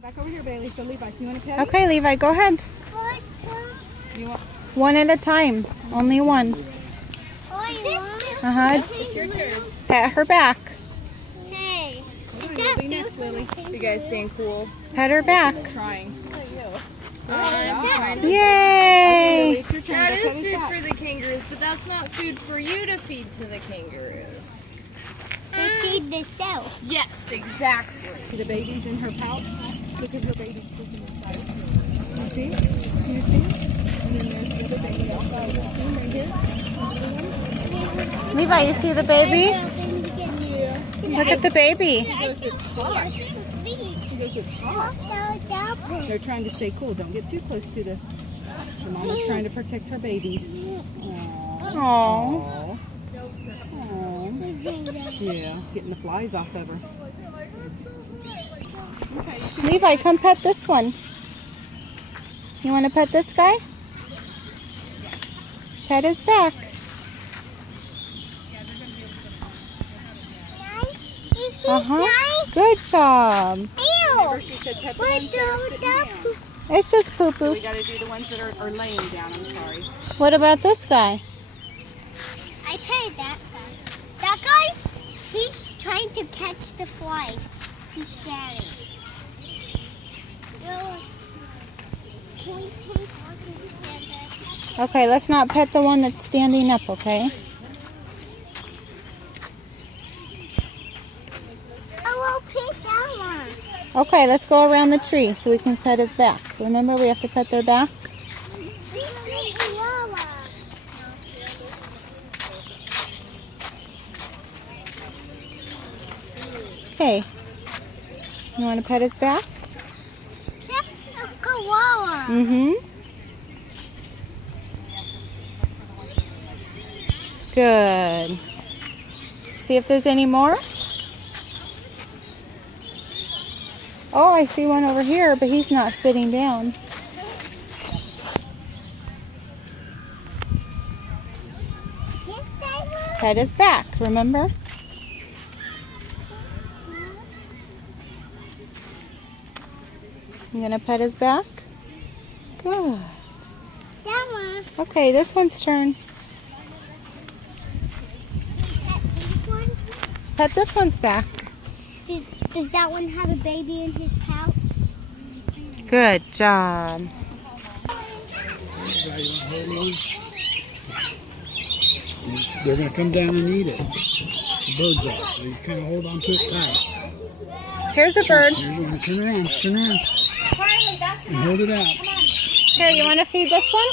Back over here, Bailey. So Levi, you want to pet? Okay, Levi, go ahead. You want? One at a time. Only one. It's your turn. Pat her back. Hey, What do we do next, Lily? You guys staying cool? Pet her back. Trying. Yay! It's your turn. That Go is pet his food back. for the kangaroos, but that's not food for you to feed to the kangaroos. they feed themselves. Yes, exactly. See the baby's in her pouch. Look at her baby sleeping inside. You see? You see? And then there's the other baby outside. You see him right here? Levi, you see the baby? Look at the baby. He goes, it's hot. He goes, it's hot. They're trying to stay cool. Don't get too close to the mama's trying to protect her babies. Aww. Aww. Aww. Yeah, getting the flies off of her. Okay. Levi, come pet this one. You want to pet this guy? Pet his back. Good job. Remember she said pet the ones that are sitting down. It's just So poo-poo. we got to do the ones that are laying down. I'm sorry. What about this guy? I paid that guy. That guy, he's trying to catch the flies. He's sharing. Can we take one together? Okay, let's not pet the one that's standing up, okay? I will pick that one. Okay, let's go around the tree so we can pet his back. Remember, we have to pet their back? Okay. You want to pet his back? That's a koala. Mm-hmm. Good. See if there's any more. Oh, I see one over here, but he's not sitting down. Pet his back, remember? You gonna pet his back? Good. That one. Okay, this one's turn. Pet these ones. Pet this one's back. Does that one have a baby in his pouch? Good job. They're going to come down and eat it. The bird's off, so you kind of hold on to it tight. Here's a bird. Here's one. Turn around. And hold it out. Here, you want to feed this one?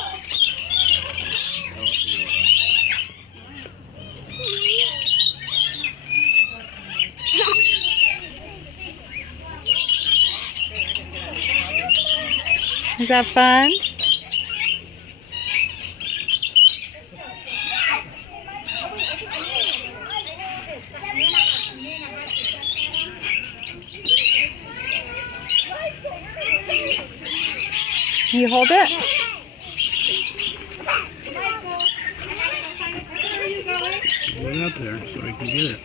Is that fun? You hold it? Hold it up there so I can get it.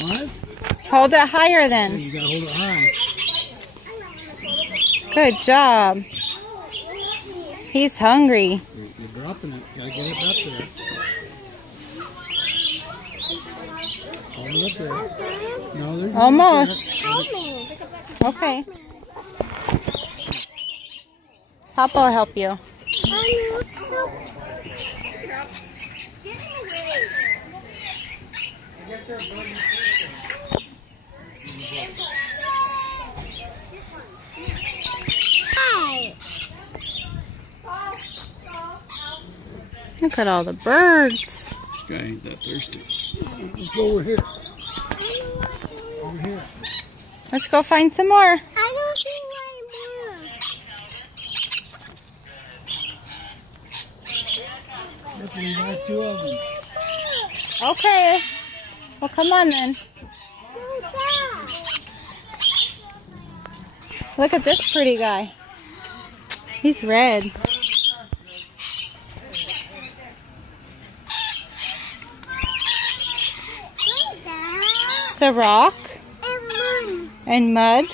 What? Hold it higher then. You got to hold it high. Good job. He's hungry. You're dropping it. Got to get it up there. Hold it up there. No, there's Almost. Help me. Okay. Papa will help you. Look at all the birds. This guy ain't that thirsty. Let's go over here. Over here. Let's go find some more. I don't see one more. Look, we got 2 of them. Okay. Well, come on then. Look at this pretty guy. He's red. It's a rock And and mud.